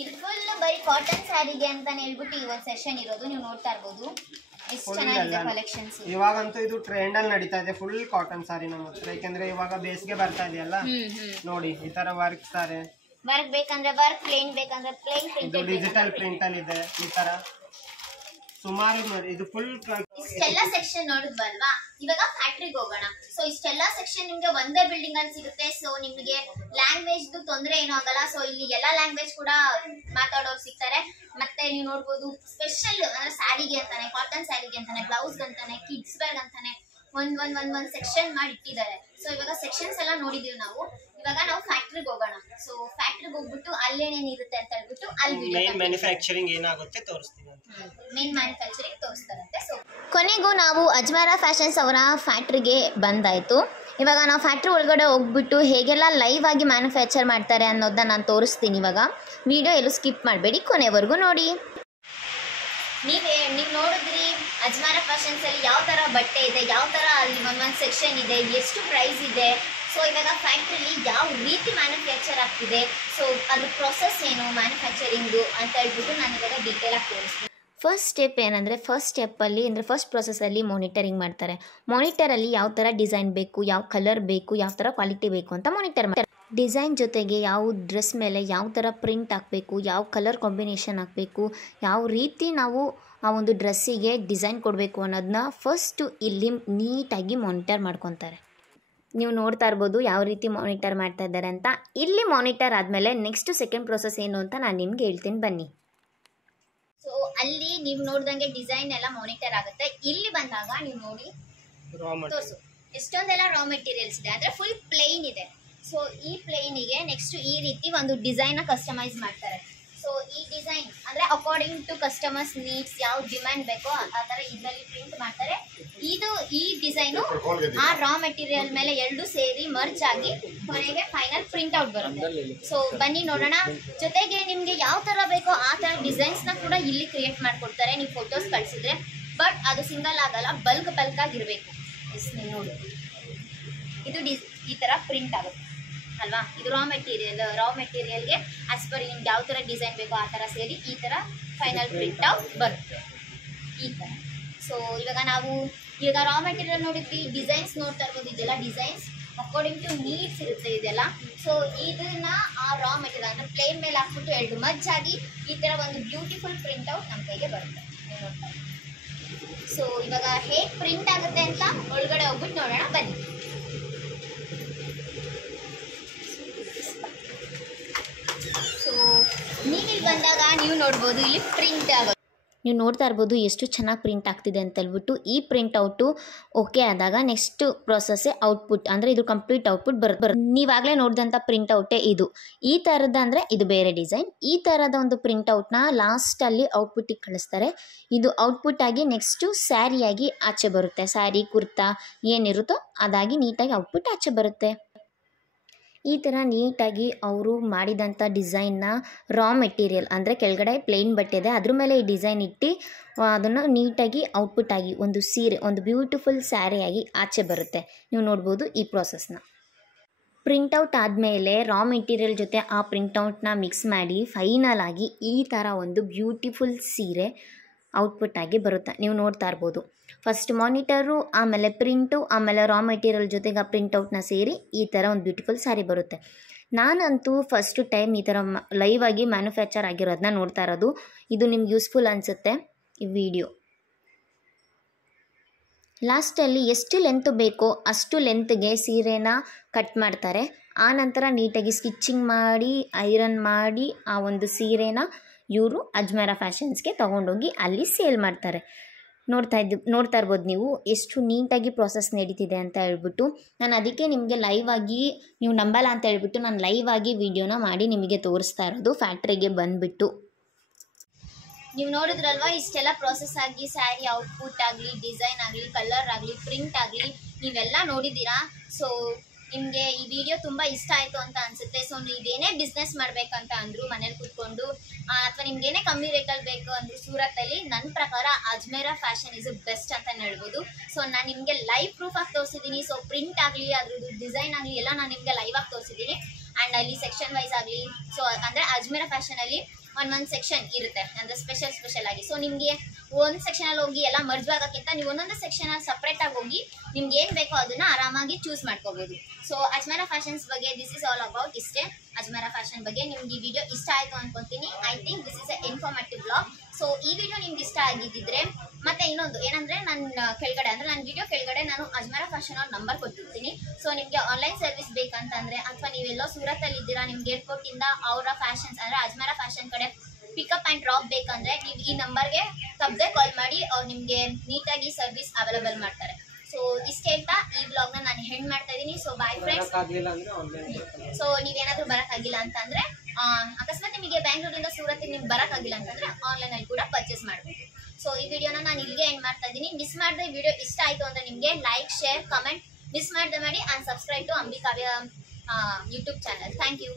ಇದು ಫುಲ್ ಬರೀ ಕಾಟನ್ ಸ್ಯಾರಿಗೆ ಅಂತಾನೆ ಹೇಳ್ಬಿಟ್ಟು ಈ ಒಂದು ಸೆಷನ್ ಇರೋದು. ನೀವು ನೋಡ್ತಾ ಇರ್ಬೋದು ಎಷ್ಟು ಚೆನ್ನಾಗಿದೆ ಕಲೆಕ್ಷನ್ಸ್. ಇವಾಗಂತೂ ಇದು ಟ್ರೆಂಡ್ ಅಲ್ಲಿ ನಡೀತಾ ಇದೆ ಫುಲ್ ಕಾಟನ್ ಸಾರಿ ನಮ್ಮ ಹತ್ರ, ಯಾಕಂದ್ರೆ ಇವಾಗ ಬೇಸಿಗೆ ಬರ್ತಾ ಇದೆಯಲ್ಲ. ನೋಡಿ ಈ ತರ ವರ್ಕ್ ಸಾರಿ, ವರ್ಕ್ ಬೇಕಂದ್ರೆ ವರ್ಕ್, ಪ್ಲೇನ್ ಬೇಕಂದ್ರೆ ಪ್ಲೇನ್ ಪ್ರಿಂಟ್, ಇದು ಡಿಜಿಟಲ್ ಪ್ರಿಂಟ್ ಅಲ್ಲಿ ಇದೆ. ಈ ತರ ಸುಮಾರು ನೋಡಿ, ಇದು ಫುಲ್ ಇಷ್ಟೆಲ್ಲ ಸೆಕ್ಷನ್ ನೋಡಿದ್ವಲ್ವಾ. ಇವಾಗ ಫ್ಯಾಕ್ಟ್ರಿಗೆ ಹೋಗೋಣ. ಸೊ ಇಷ್ಟೆಲ್ಲ ಸೆಕ್ಷನ್ ನಿಮ್ಗೆ ಒಂದೇ ಬಿಲ್ಡಿಂಗ್ ಅಲ್ಲಿ ಸಿಗುತ್ತೆ. ಸೊ ನಿಮ್ಗೆ ಲ್ಯಾಂಗ್ವೇಜ್ ತೊಂದರೆ ಏನೂ ಆಗಲ್ಲ. ಸೊ ಇಲ್ಲಿ ಎಲ್ಲಾ ಲ್ಯಾಂಗ್ವೇಜ್ ಕೂಡ ಮಾತಾಡೋರು ಸಿಗ್ತಾರೆ. ಮತ್ತೆ ನೀವು ನೋಡ್ಬೋದು ಸ್ಪೆಷಲ್ ಅಂದ್ರೆ ಸ್ಯಾರಿಗೆ ಅಂತಾನೆ, ಕಾಟನ್ ಸ್ಯಾರಿಗೆ ಅಂತಾನೆ, ಬ್ಲೌಸ್ ಅಂತಾನೆ, ಕಿಡ್ಸ್ ವೇರ್ ಅಂತಾನೆ ಒಂದ್ ಸೆಕ್ಷನ್ ಮಾಡಿ ಇಟ್ಟಿದ್ದಾರೆ. ಸೊ ಇವಾಗ ಸೆಕ್ಷನ್ಸ್ ಎಲ್ಲ ನೋಡಿದೀವಿ ನಾವು. ಇವಾಗ ನಾವು ಫ್ಯಾಕ್ಟ್ರಿಗೆ ಹೋಗೋಣ. ಸೊ ಫ್ಯಾಕ್ಟ್ರಿಗೆ ಹೋಗ್ಬಿಟ್ಟು ಅಲ್ಲೇನೇನಿರುತ್ತೆ ಅಂತ ಹೇಳ್ಬಿಟ್ಟು ಅಲ್ಲಿ ಮೇನ್ ಮ್ಯಾನುಫ್ಯಾಕ್ಚರಿಂಗ್ ಏನಾಗುತ್ತೆ ತೋರಿಸ್ತೀವಿ. Main manufacturing ತೋರಿಸ್ತಾರಂತೆ. ಸೊ ಕೊನೆಗೂ ನಾವು ಅಜ್ಮೇರಾ ಫ್ಯಾಷನ್ಸ್ ಅವರ ಫ್ಯಾಕ್ಟ್ರಿಗೆ ಬಂದಾಯಿತು. ಇವಾಗ ನಾವು ಫ್ಯಾಕ್ಟ್ರಿ ಒಳಗಡೆ ಹೋಗ್ಬಿಟ್ಟು ಹೇಗೆಲ್ಲ ಲೈವ್ ಆಗಿ ಮ್ಯಾನುಫ್ಯಾಕ್ಚರ್ ಮಾಡ್ತಾರೆ ಅನ್ನೋದನ್ನ ನಾನು ತೋರಿಸ್ತೀನಿ. ಇವಾಗ ವಿಡಿಯೋ ಎಲ್ಲೂ ಸ್ಕಿಪ್ ಮಾಡಬೇಡಿ, ಕೊನೆವರೆಗೂ ನೋಡಿ. ನೀವು ನೋಡಿದ್ರಿ ಅಜ್ಮೇರಾ ಫ್ಯಾಷನ್ಸ್ ಅಲ್ಲಿ ಯಾವ ಥರ ಬಟ್ಟೆ ಇದೆ, ಯಾವ ಥರ ಅಲ್ಲಿ ಒಂದೊಂದು ಸೆಕ್ಷನ್ ಇದೆ, ಎಷ್ಟು ಪ್ರೈಸ್ ಇದೆ. ಸೊ ಇವಾಗ ಫ್ಯಾಕ್ಟ್ರಿಲಿ ಯಾವ ರೀತಿ ಮ್ಯಾನುಫ್ಯಾಕ್ಚರ್ ಆಗ್ತಿದೆ, ಸೊ ಅದ್ರ ಪ್ರೊಸೆಸ್ ಏನು ಮ್ಯಾನುಫ್ಯಾಕ್ಚರಿಂಗು ಅಂತ ಹೇಳ್ಬಿಟ್ಟು ನಾನು ಇವಾಗ ಡೀಟೇಲ್ ಆಗಿ ತೋರಿಸ್ತೀನಿ. ಫಸ್ಟ್ ಸ್ಟೆಪ್ ಏನಂದರೆ, ಫಸ್ಟ್ ಸ್ಟೆಪ್ಪಲ್ಲಿ ಅಂದರೆ ಫಸ್ಟ್ ಪ್ರೊಸೆಸಲ್ಲಿ ಮಾನಿಟರಿಂಗ್ ಮಾಡ್ತಾರೆ. ಮಾನಿಟರಲ್ಲಿ ಯಾವ ಥರ ಡಿಸೈನ್ ಬೇಕು, ಯಾವ ಕಲರ್ ಬೇಕು, ಯಾವ ಥರ ಕ್ವಾಲಿಟಿ ಬೇಕು ಅಂತ ಮಾನಿಟರ್ ಮಾಡ್ತಾರೆ. ಡಿಸೈನ್ ಜೊತೆಗೆ ಯಾವ ಡ್ರೆಸ್ ಮೇಲೆ ಯಾವ ಥರ ಪ್ರಿಂಟ್ ಹಾಕಬೇಕು, ಯಾವ ಕಲರ್ ಕಾಂಬಿನೇಷನ್ ಹಾಕಬೇಕು, ಯಾವ ರೀತಿ ನಾವು ಆ ಒಂದು ಡ್ರೆಸ್ಸಿಗೆ ಡಿಸೈನ್ ಕೊಡಬೇಕು ಅನ್ನೋದನ್ನ ಫಸ್ಟು ಇಲ್ಲಿ ನೀಟಾಗಿ ಮಾನಿಟರ್ ಮಾಡ್ಕೊತಾರೆ. ನೀವು ನೋಡ್ತಾ ಇರ್ಬೋದು ಯಾವ ರೀತಿ ಮಾನಿಟರ್ ಮಾಡ್ತಾ ಇದ್ದಾರೆ ಅಂತ. ಇಲ್ಲಿ ಮಾನಿಟರ್ ಆದಮೇಲೆ ನೆಕ್ಸ್ಟ್ ಸೆಕೆಂಡ್ ಪ್ರೊಸೆಸ್ ಏನು ಅಂತ ನಾನು ನಿಮ್ಗೆ ಹೇಳ್ತೀನಿ, ಬನ್ನಿ. ಸೊ ಅಲ್ಲಿ ನೀವು ನೋಡ್ದಂಗೆ ಡಿಸೈನ್ ಎಲ್ಲ ಮಾನಿಟರ್ ಆಗುತ್ತೆ. ಇಲ್ಲಿ ಬಂದಾಗ ನೀವು ನೋಡಿ ತೋರಿಸು ಎಷ್ಟೊಂದೆಲ್ಲ ರಾ ಮೆಟೀರಿಯಲ್ಸ್ ಇದೆ, ಅಂದರೆ ಫುಲ್ ಪ್ಲೇನ್ ಇದೆ. ಸೊ ಈ ಪ್ಲೇನಿಗೆ ನೆಕ್ಸ್ಟ್ ಈ ರೀತಿ ಒಂದು ಡಿಸೈನ್ನ ಕಸ್ಟಮೈಸ್ ಮಾಡ್ತಾರೆ. ಸೊ ಈ ಡಿಸೈನ್ ಅಂದರೆ ಅಕಾರ್ಡಿಂಗ್ ಟು ಕಸ್ಟಮರ್ಸ್ ನೀಡ್ಸ್, ಯಾವ ಡಿಮ್ಯಾಂಡ್ ಬೇಕೋ ಆ ಥರ ಇದರಲ್ಲಿ ಪ್ರಿಂಟ್ ಮಾಡ್ತಾರೆ. ಈ ಡಿಸೈನು ಆ ರಾ ಮೆಟೀರಿಯಲ್ ಮೇಲೆ ಎರಡು ಸೇರಿ ಮರ್ಜ್ ಆಗಿ ಕೊನೆಗೆ ಫೈನಲ್ ಪ್ರಿಂಟ್ ಔಟ್ ಬರುತ್ತೆ. ಸೊ ಬನ್ನಿ ನೋಡೋಣ. ಜೊತೆಗೆ ನಿಮಗೆ ಯಾವ ಥರ ಬೇಕೋ ಆ ಥರ ಡಿಸೈನ್ಸ್ನ ಕೂಡ ಇಲ್ಲಿ ಕ್ರಿಯೇಟ್ ಮಾಡಿಕೊಡ್ತಾರೆ. ನೀವು ಫೋಟೋಸ್ ಕಳಿಸಿದ್ರೆ, ಬಟ್ ಅದು ಸಿಂಗಲ್ ಆಗಲ್ಲ, ಬಲ್ಕ್ ಆಗಿರಬೇಕು. ನೀವು ನೋಡಿ ಇದು ಈ ಥರ ಪ್ರಿಂಟ್ ಆಗುತ್ತೆ ಅಲ್ವಾ. ಇದು ರಾ ಮೆಟೀರಿಯಲ್ಗೆ ಆಸ್ ಪರ್ ನಿಮ್ಗೆ ಯಾವ ಥರ ಡಿಸೈನ್ ಬೇಕೋ ಆ ಥರ ಸೇರಿ ಈ ಥರ ಫೈನಲ್ ಪ್ರಿಂಟ್ ಔಟ್ ಬರುತ್ತೆ ಈ ಥರ. ಸೊ ಇವಾಗ ರಾ ಮೆಟೀರಿಯಲ್ ನೋಡಿದ್ವಿ, ಡಿಸೈನ್ಸ್ ನೋಡ್ತಾ ಇರ್ಬೋದು. ಇದೆಲ್ಲ ಡಿಸೈನ್ಸ್ ಅಕಾರ್ಡಿಂಗ್ ಟು ನೀಡ್ಸ್ ಇರುತ್ತೆ ಇದೆಲ್ಲ. ಸೊ ಇದನ್ನ ಆ ರಾ ಮೆಟೀರಿಯಲ್ ಅಂದರೆ ಪ್ಲೇನ್ ಮೇಲೆ ಹಾಕ್ಬಿಟ್ಟು ಎರಡು ಮಜ್ಜಾಗಿ ಈ ಥರ ಒಂದು ಬ್ಯೂಟಿಫುಲ್ ಪ್ರಿಂಟ್ ಔಟ್ ನಮ್ಮ ಕೈಗೆ ಬರುತ್ತೆ. ನೋಡ್ತಾ ಸೊ ಇವಾಗ ಹೇಗೆ ಪ್ರಿಂಟ್ ಆಗುತ್ತೆ ಅಂತ ಒಳಗಡೆ ಹೋಗ್ಬಿಟ್ಟು ನೋಡೋಣ ಬನ್ನಿ. ಸೊ ನೀವಿಲ್ಲಿ ಬಂದಾಗ ನೀವು ನೋಡ್ಬೋದು ಇಲ್ಲಿ ಪ್ರಿಂಟ್ ಆಗೋದು. ನೀವು ನೋಡ್ತಾ ಇರ್ಬೋದು ಎಷ್ಟು ಚೆನ್ನಾಗಿ ಪ್ರಿಂಟ್ ಆಗ್ತಿದೆ ಅಂತ ಹೇಳ್ಬಿಟ್ಟು. ಈ ಪ್ರಿಂಟೌಟು ಓಕೆ ಆದಾಗ ನೆಕ್ಸ್ಟ್ ಪ್ರೊಸೆಸ್ಸೇ ಔಟ್ಪುಟ್, ಅಂದರೆ ಇದು ಕಂಪ್ಲೀಟ್ ಔಟ್ಪುಟ್ ಬರುತ್ತೆ. ನೀವಾಗಲೇ ನೋಡಿದಂಥ ಪ್ರಿಂಟೌಟೇ ಇದು. ಈ ಥರದ ಅಂದರೆ ಇದು ಬೇರೆ ಡಿಸೈನ್. ಈ ಥರದ ಒಂದು ಪ್ರಿಂಟೌಟ್ನ ಲಾಸ್ಟಲ್ಲಿ ಔಟ್ಪುಟ್ಟಿಗೆ ಕಳಿಸ್ತಾರೆ. ಇದು ಔಟ್ಪುಟ್ ಆಗಿ ನೆಕ್ಸ್ಟು ಸ್ಯಾರಿಯಾಗಿ ಆಚೆ ಬರುತ್ತೆ. ಸ್ಯಾರಿ ಕುರ್ತಾ ಏನಿರುತ್ತೋ ಅದಾಗಿ ನೀಟಾಗಿ ಔಟ್ಪುಟ್ ಆಚೆ ಬರುತ್ತೆ. ಈ ಥರ ನೀಟಾಗಿ ಅವರು ಮಾಡಿದಂಥ ಡಿಸೈನ್ನ ರಾ ಮೆಟೀರಿಯಲ್ ಅಂದರೆ ಕೆಳಗಡೆ ಪ್ಲೇನ್ ಬಟ್ಟೆ ಇದೆ, ಅದ್ರ ಮೇಲೆ ಈ ಡಿಸೈನ್ ಇಟ್ಟು ಅದನ್ನು ನೀಟಾಗಿ ಔಟ್ಪುಟ್ ಆಗಿ ಒಂದು ಸೀರೆ, ಒಂದು ಬ್ಯೂಟಿಫುಲ್ ಸ್ಯಾರಿಯಾಗಿ ಆಚೆ ಬರುತ್ತೆ. ನೀವು ನೋಡ್ಬೋದು ಈ ಪ್ರಾಸೆಸ್ನ. ಪ್ರಿಂಟೌಟ್ ಆದಮೇಲೆ ರಾ ಮೆಟೀರಿಯಲ್ ಜೊತೆ ಆ ಪ್ರಿಂಟೌಟ್ನ ಮಿಕ್ಸ್ ಮಾಡಿ ಫೈನಲ್ ಆಗಿ ಈ ಥರ ಒಂದು ಬ್ಯೂಟಿಫುಲ್ ಸೀರೆ ಔಟ್ಪುಟ್ ಆಗಿ ಬರುತ್ತೆ. ನೀವು ನೋಡ್ತಾ ಇರ್ಬೋದು. ಫಸ್ಟ್ ಮಾನಿಟರು, ಆಮೇಲೆ ಪ್ರಿಂಟು, ಆಮೇಲೆ ರಾ ಮೆಟೀರಿಯಲ್ ಜೊತೆಗೆ ಆ ಪ್ರಿಂಟೌಟ್ನ ಸೇರಿ ಈ ಥರ ಒಂದು ಬ್ಯೂಟಿಫುಲ್ ಸ್ಯಾರಿ ಬರುತ್ತೆ. ನಾನಂತೂ ಫಸ್ಟು ಟೈಮ್ ಈ ಥರ ಲೈವ್ ಆಗಿ ಮ್ಯಾನುಫ್ಯಾಕ್ಚರ್ ಆಗಿರೋದನ್ನ ನೋಡ್ತಾ ಇರೋದು. ಇದು ನಿಮ್ಗೆ ಯೂಸ್ಫುಲ್ ಅನಿಸುತ್ತೆ ಈ ವಿಡಿಯೋ. ಲಾಸ್ಟಲ್ಲಿ ಎಷ್ಟು ಲೆಂತ್ ಬೇಕೋ ಅಷ್ಟು ಲೆಂತ್ಗೆ ಸೀರೆನ ಕಟ್ ಮಾಡ್ತಾರೆ. ಆನಂತರ ನೀಟಾಗಿ ಸ್ಟಿಚ್ಚಿಂಗ್ ಮಾಡಿ ಐರನ್ ಮಾಡಿ ಆ ಒಂದು ಸೀರೆನ ಇವರು ಅಜ್ಮೇರಾ ಫ್ಯಾಷನ್ಸ್ಗೆ ತೊಗೊಂಡೋಗಿ ಅಲ್ಲಿ ಸೇಲ್ ಮಾಡ್ತಾರೆ. ನೋಡ್ತಾ ಇರ್ಬೋದು ನೀವು ಎಷ್ಟು ನೀಟಾಗಿ ಪ್ರಾಸೆಸ್ ನಡೀತಿದೆ ಅಂತ ಹೇಳ್ಬಿಟ್ಟು. ನಾನು ಅದಕ್ಕೆ ನಿಮಗೆ ಲೈವ್ ಆಗಿ, ನೀವು ನಂಬಲ್ಲ ಅಂತ ಹೇಳ್ಬಿಟ್ಟು ನಾನು ಲೈವ್ ಆಗಿ ವಿಡಿಯೋನ ಮಾಡಿ ನಿಮಗೆ ತೋರಿಸ್ತಾ ಇರೋದು ಫ್ಯಾಕ್ಟ್ರಿಗೆ ಬಂದುಬಿಟ್ಟು. ನೀವು ನೋಡಿದ್ರಲ್ವ ಇಷ್ಟೆಲ್ಲ ಪ್ರಾಸೆಸ್ ಆಗಿ ಸ್ಯಾರಿ ಔಟ್ಪುಟ್ ಆಗಲಿ, ಡಿಸೈನ್ ಆಗಲಿ, ಕಲರ್ ಆಗಲಿ, ಪ್ರಿಂಟ್ ಆಗಲಿ ನೀವೆಲ್ಲ ನೋಡಿದ್ದೀರಾ. ಸೊ ನಿಮಗೆ ಈ ವಿಡಿಯೋ ತುಂಬ ಇಷ್ಟ ಆಯಿತು ಅಂತ ಅನಿಸುತ್ತೆ. ಸೊ ನೀವೇನೇ ಬಿಸ್ನೆಸ್ ಮಾಡಬೇಕಂತ ಅಂದರೂ ಮನೇಲಿ ಕೂತ್ಕೊಂಡು, ಅಥವಾ ನಿಮ್ಗೇನೇ ಕಮ್ಮಿ ರೇಟಲ್ಲಿ ಬೇಕು ಅಂದರೂ ಸೂರತ್ತಲ್ಲಿ ನನ್ನ ಪ್ರಕಾರ ಅಜ್ಮೇರಾ ಫ್ಯಾಷನ್ ಇಸ್ ಬೆಸ್ಟ್ ಅಂತ ಹೇಳ್ಬೋದು. ಸೊ ನಾನು ನಿಮಗೆ ಲೈವ್ ಪ್ರೂಫ್ ಆಗಿ ತೋರಿಸಿದ್ದೀನಿ. ಸೊ ಪ್ರಿಂಟ್ ಆಗಲಿ, ಅದ್ರದ್ದು ಡಿಸೈನ್ ಆಗಲಿ ಎಲ್ಲ ನಾನು ನಿಮಗೆ ಲೈವ್ ಆಗಿ ತೋರಿಸಿದ್ದೀನಿ. ಆ್ಯಂಡ್ ಅಲ್ಲಿ ಸೆಕ್ಷನ್ ವೈಸ್ ಆಗಲಿ, ಸೊ ಅಂದರೆ ಅಜ್ಮೇರಾ ಫ್ಯಾಷನಲ್ಲಿ ಒಂದೊಂದು ಸೆಕ್ಷನ್ ಇರುತ್ತೆ, ಅಂದರೆ ಸ್ಪೆಷಲ್ ಆಗಿ. ಸೊ ನಿಮಗೆ ಒಂದು ಸೆಕ್ಷನಲ್ಲಿ ಹೋಗಿ ಎಲ್ಲ ಮರ್ಜ್ ಆಗೋಕ್ಕಿಂತ ನೀವು ಒಂದೊಂದು ಸೆಕ್ಷನಲ್ಲಿ ಸಪ್ರೇಟಾಗಿ ಹೋಗಿ ನಿಮ್ಗೆ ಏನು ಬೇಕೋ ಅದನ್ನು ಆರಾಮಾಗಿ ಚೂಸ್ ಮಾಡ್ಕೋಬೋದು. ಸೊ ಅಜ್ಮೇರಾ ಫ್ಯಾಷನ್ಸ್ ಬಗ್ಗೆ ದಿಸ್ ಇಸ್ ಆಲ್ ಅಬೌಟ್ ಇಷ್ಟೇ. ಅಜ್ಮೇರಾ ಫ್ಯಾಷನ್ ಬಗ್ಗೆ ನಿಮ್ಗೆ ಈ ವಿಡಿಯೋ ಇಷ್ಟ ಆಯಿತು ಅನ್ಕೊತೀನಿ. I think this is A informative blog. So ಈ ವಿಡಿಯೋ ನಿಮ್ಗೆ ಇಷ್ಟ ಆಗಿದ್ದಿದ್ರೆ, ಮತ್ತೆ ಇನ್ನೊಂದು ಏನಂದರೆ ನನ್ನ ಕೆಳಗಡೆ, ಅಂದರೆ ನನ್ನ ವಿಡಿಯೋ ಕೆಳಗಡೆ ನಾನು ಅಜ್ಮೇರಾ ಫ್ಯಾಷನ್ ಅವ್ರ ನಂಬರ್ ಕೊಟ್ಟಿರ್ತೀನಿ. ಸೊ ನಿಮಗೆ ಆನ್ಲೈನ್ ಸರ್ವಿಸ್ ಬೇಕಂತಂದರೆ, ಅಥವಾ ನೀವೆಲ್ಲೋ ಸೂರತ್ತಲ್ಲಿ ಇದ್ದೀರಾ, ನಿಮ್ಗೆ ಏರ್ಪೋರ್ಟಿಂದ ಅವರ ಫ್ಯಾಷನ್ಸ್ ಅಂದರೆ ಅಜ್ಮೇರಾ ಫ್ಯಾಷನ್ ಕಡೆ ಪಿಕಪ್ ಆ್ಯಂಡ್ ಡ್ರಾಪ್ ಬೇಕಂದರೆ ನೀವು ಈ ನಂಬರ್ಗೆ ತಪ್ಪದೆ ಕಾಲ್ ಮಾಡಿ, ಅವ್ರು ನಿಮಗೆ ನೀಟಾಗಿ ಸರ್ವಿಸ್ ಅವೈಲೇಬಲ್ ಮಾಡ್ತಾರೆ. ಸೊ ಇಷ್ಟು ಹೇಳ್ತಾ ಈ ಬ್ಲಾಗ್ನ ನಾನು ಹೆಂಡ್ ಮಾಡ್ತಾ ಇದ್ದೀನಿ. So bye friends. ಸೊ ನೀವೇನಾದರೂ ಬರೋಕ್ಕಾಗಿಲ್ಲ ಅಂತಂದರೆ, ಅಕಸ್ಮಾತ್ ನಿಮಗೆ ಬ್ಯಾಂಗ್ಳೂರಿಂದ ಸೂರತ್ತಿಗೆ ನಿಮ್ಗೆ ಬರೋಕ್ಕಾಗಿಲ್ಲ ಅಂತಂದರೆ ಆನ್ಲೈನಲ್ಲಿ ಕೂಡ ಪರ್ಚೇಸ್ ಮಾಡ್ಬೋದು. ಸೊ ಈ ವಿಡಿಯೋನ ನಾನು ಇಲ್ಲಿಗೆ ಎಂಡ್ ಮಾಡ್ತಾ ಇದ್ದೀನಿ. ಮಿಸ್ ಮಾಡಿದ್ರೆ ಈ ವಿಡಿಯೋ ಇಷ್ಟ ಆಯಿತು ಅಂದರೆ ನಿಮಗೆ ಲೈಕ್, ಶೇರ್, ಕಮೆಂಟ್ ಮಿಸ್ ಮಾಡದೆ ಮಾಡಿ. And subscribe to Ambi Kavya YouTube channel. Thank you.